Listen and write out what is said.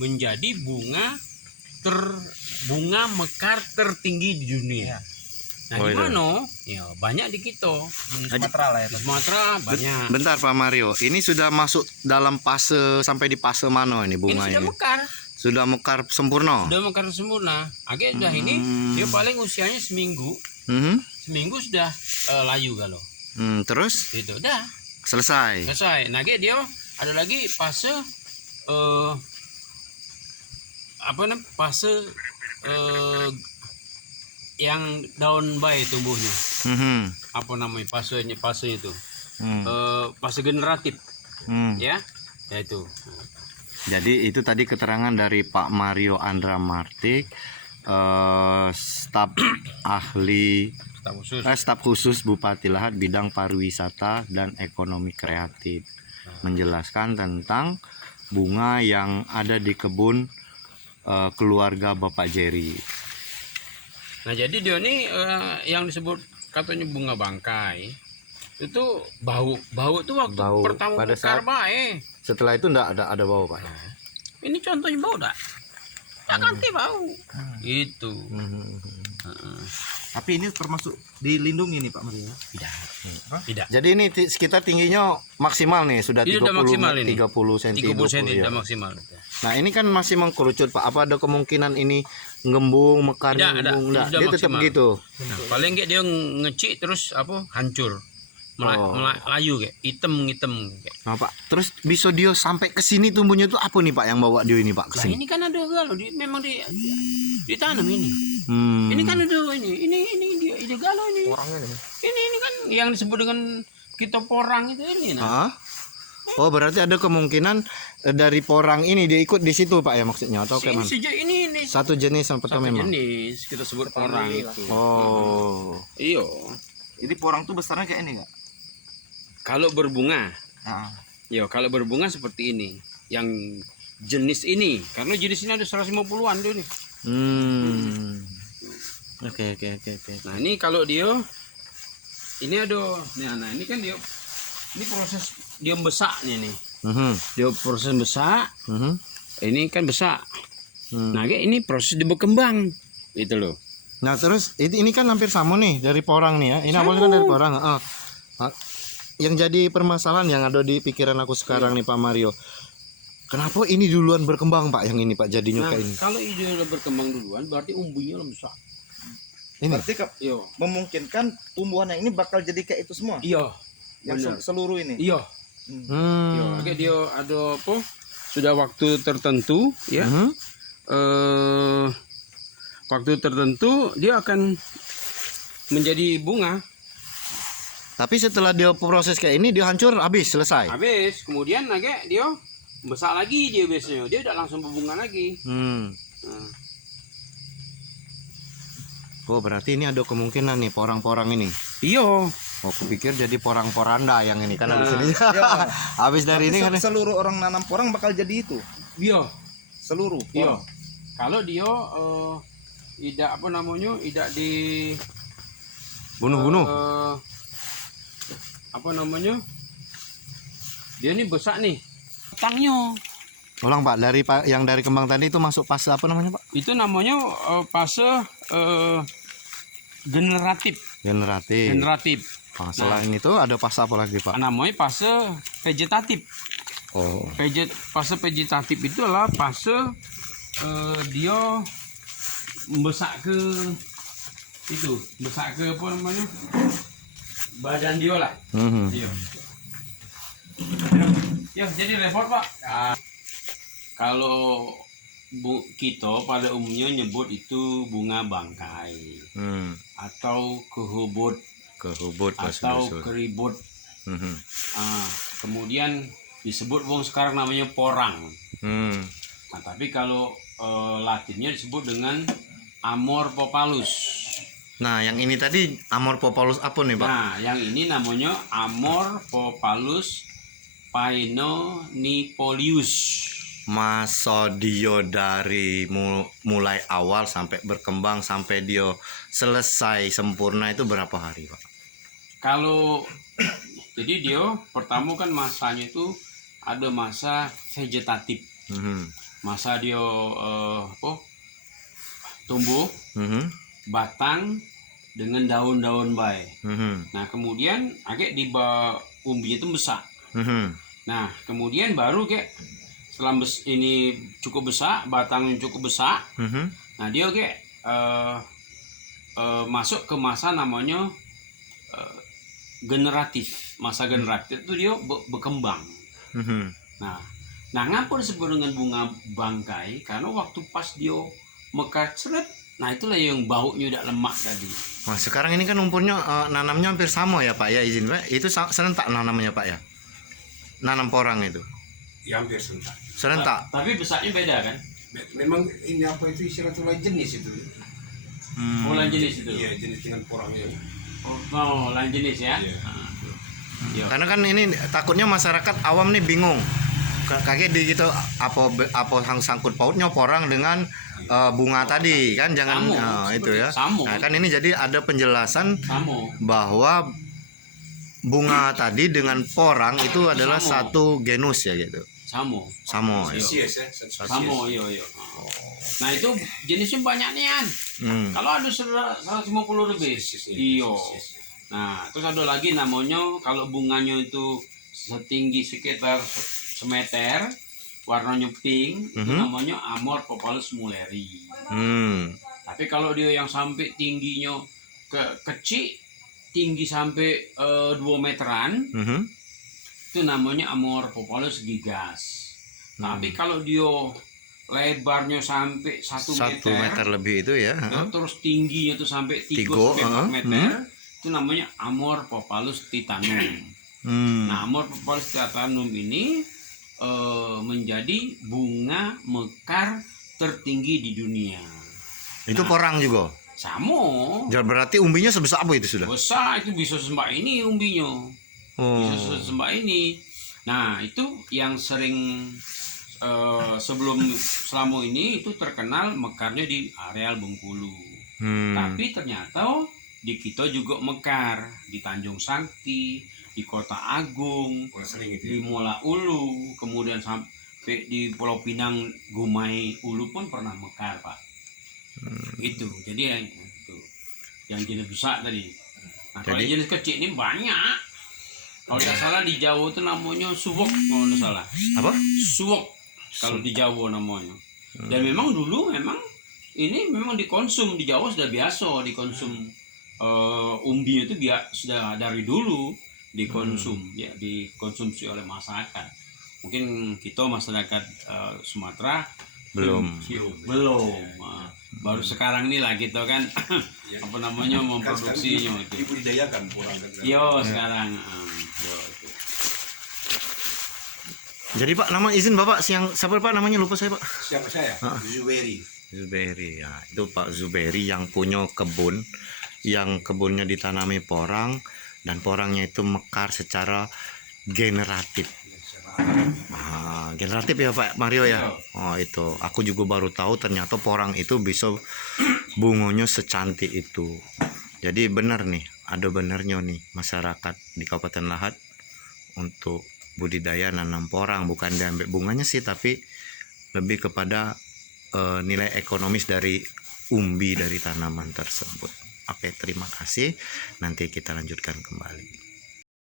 menjadi bunga mekar tertinggi di dunia. Nah, Oh, di iya. mana? Ya, banyak di kita. Di Sumatera lah ya. Di Sumatera banyak. Bentar Pak Mario, ini sudah masuk dalam fase sampai di fase mana ini Ini bunga sudah ini? mekar. Sudah mekar sempurna. Sudah mekar sempurna. Agak udah ini dia paling usianya seminggu. Mhm. Seminggu sudah layu kalau. Terus Itu udah selesai. selesai. Nah, dia ada lagi fase yang daun bayi tumbuhnya. Mhm. Apa namanya fase itu? Hmm. Fase generatif, Hmm. ya. Ya itu. Jadi itu tadi keterangan dari Pak Mario Andra Martik, staf ahli Staf khusus. staf khusus Bupati Lahat bidang pariwisata dan ekonomi kreatif, menjelaskan tentang bunga yang ada di kebun keluarga Bapak Jerry. Nah, jadi dia ini yang disebut katanya bunga bangkai itu bau tuh waktu Bau pertama pada mekar saat- bae. Setelah itu enggak ada bau Pak. Ini contohnya bau dak? Tak ganti bau. Itu. Tapi ini termasuk dilindungi nih Pak Mario. Tidak. Jadi ini sekitar tingginya maksimal nih sudah Ini 30 udah maksimal ini. 30 cm. 30 cm ya. udah maksimal. Nah, ini kan masih mengkerucut Pak. Apa ada kemungkinan ini ngembung, mekar, Tidak, ada. ngembung? Enggak. Ini sudah Dia tetap maksimal. begitu. Nah, paling kayak dia ngecik terus hancur. Oh. Layu kayak hitam kayak. Nah, Pak. Terus bisa dia sampai ke sini tumbuhnya itu apa nih Pak yang bawa dia ini Pak ke Nah, sini? ini kan ada galau memang ditanam ini. Ini kan ada ini dia ide galau ini. Orangnya nih. Ini kan yang disebut dengan kita porang itu ini. Nah. Hah? Oh, berarti ada kemungkinan dari porang ini dia ikut di situ Pak ya maksudnya atau kayak mana? Sejak ini Satu jenis apa satu memang? jenis kita sebut porang itu. Oh. Iya. Jadi porang tuh besarnya kayak ini nggak? Kalau berbunga, Nah, ya kalau berbunga seperti ini, yang jenis ini, karena jenis ini ada 150-an tuh nih. Oke. Nah, ini kalau dia ini ada nah ini kan dia ini proses dia besak nih. Dia proses besak, ini kan besak. Nah, kayak ini proses dia berkembang. Itu loh. Nah, terus ini kan hampir sama nih dari porang nih ya. Ini awalnya kan dari porang. Yang jadi permasalahan yang ada di pikiran aku sekarang nih Pak Mario. Kenapa ini duluan berkembang Pak yang ini Pak jadinya Nah, kayak ini? kalau ide udah berkembang duluan berarti umbunya lebih besar. Ini. berarti Iya. memungkinkan tumbuhan yang ini bakal jadi kayak itu semua. Iya. Yang benar. seluruh ini. Iya. Iya, oke, dia ada apa? Sudah waktu tertentu ya. Waktu tertentu dia akan menjadi bunga. Tapi setelah dia proses kayak ini dia hancur habis selesai. Habis, kemudian agak dia besar lagi dia biasanya. Dia tidak langsung berbunga lagi. Nah, Oh, berarti ini ada kemungkinan nih porang-porang ini. iya. Oh, kupikir jadi porang-poranda yang ini kan habis ini. Iya. Habis dari ini kan. Seluruh orang nanam porang bakal jadi itu. Iya. Seluruh Iya. porang. Kalau dia tidak apa namanya, tidak di Bunuh-bunuh. apa namanya? Dia ini besar nih. Batangnya. Ulang Pak, dari yang dari kembang tadi itu masuk fase apa namanya Pak? Itu namanya fase generatif. Generatif. Nah, selain itu ada fase apa lagi Pak? Namanya fase vegetatif. Oh. Fase vegetatif itu adalah fase dia besar ke itu, besar ke apa namanya? Badan dia lah. Iya. Ya, jadi repot Pak. Nah, kalau kita pada umumnya nyebut itu bunga bangkai atau kehubut atau keribut. Kemudian disebut sekarang namanya porang. Nah, tapi kalau Latinnya disebut dengan Amorphophallus. Nah, yang ini tadi Amorphophallus apa nih Pak? Nah, yang ini namanya Amorphophallus pinonipolius. Masa dia dari mulai awal sampai berkembang sampai dia selesai sempurna itu berapa hari Pak? Kalau jadi dia pertama kan masanya itu ada masa vegetatif. masa dia tumbuh batang dengan daun-daun baik. Nah kemudian agak di umbi itu besar. Nah kemudian baru kayak setelah ini cukup besar, batangnya cukup besar. Nah dia kayak masuk ke masa namanya generatif. Masa generatif itu dia berkembang. Nah ngapa disebut dengan bunga bangkai? Karena waktu pas dia mekar ceret, nah itulah yang baunya udah lemak tadi. Nah, sekarang ini kan umurnya nanamnya hampir sama ya Pak ya, izin Pak. Itu serentak nanamnya Pak ya? Nanam porang itu. Ya hampir serentak. Serentak. Tapi besarnya beda kan? Memang ini apa itu istilah itu lain jenis itu. Lain jenis itu. Iya, jenis dengan porangnya. Oh, lain jenis ya. Iya. Iya. Karena kan ini takutnya masyarakat awam nih bingung. Kaget di gitu apa sangkut pautnya porang dengan bunga tadi kan, jangan itu ya. Nah, kan ini jadi ada penjelasan bahwa bunga tadi dengan porang itu adalah satu genus ya gitu. Samo ya. Spesies ya. Samo, iya. Nah itu jenisnya banyak nian. Kalau ada 150 lebih. Iya. Nah terus ada lagi namanya kalau bunganya itu setinggi sekitar semeter, warnanya pink, itu namanya Amorphophallus mulleri. Tapi kalau dia yang sampai tingginya kecil, tinggi sampai 2 meteran, itu namanya Amorphophallus gigas. Tapi kalau dia lebarnya sampai 1 meter lebih itu ya, terus tingginya itu sampai 3 meter, itu namanya Amorphophallus titanum. Nah, Amorphophallus titanum ini menjadi bunga mekar tertinggi di dunia. Itu porang juga. Samo. Berarti umbinya sebesar apa itu sudah? Besar, itu bisa sembah ini umbinya. Bisa sembah ini. Nah, itu yang sering selama ini itu terkenal mekarnya di areal Bengkulu. Tapi ternyata di kita juga mekar di Tanjung Sakti, di Kota Agung, di Muara Ulu, kemudian sampai di Pulau Pinang, Gumai Ulu pun pernah mekar Pak. Itu jadi itu yang jenis besar tadi. Nah kalau jenis kecil ini banyak. Kalau tidak salah di Jawa itu namanya suwok, kalau tidak salah. Apa? Suwok kalau di Jawa namanya. Dan memang dulu ini memang dikonsum di Jawa sudah biasa dikonsum. Umbi itu sudah dari dulu dikonsum, ya dikonsumsi oleh masyarakat. Mungkin kita masyarakat Sumatera belum. Baru sekarang ini lah kita kan apa namanya memproduksinya itu. Dibudidayakan porang kan. Sekarang. Jadi Pak, nama izin Bapak siapa Pak namanya, lupa saya Pak. Siapa saya? Zuberi ya, itu Pak Zuberi yang punya kebun, yang kebunnya ditanami porang dan porangnya itu mekar secara generatif. Generatif ya Pak Mario ya. Oh itu, aku juga baru tahu ternyata porang itu bisa bunganya secantik itu. Jadi benar nih, ada benernya nih masyarakat di Kabupaten Lahat untuk budidaya nanam porang, bukan diambil bunganya sih, tapi lebih kepada nilai ekonomis dari umbi dari tanaman tersebut. Oke, terima kasih. Nanti kita lanjutkan kembali.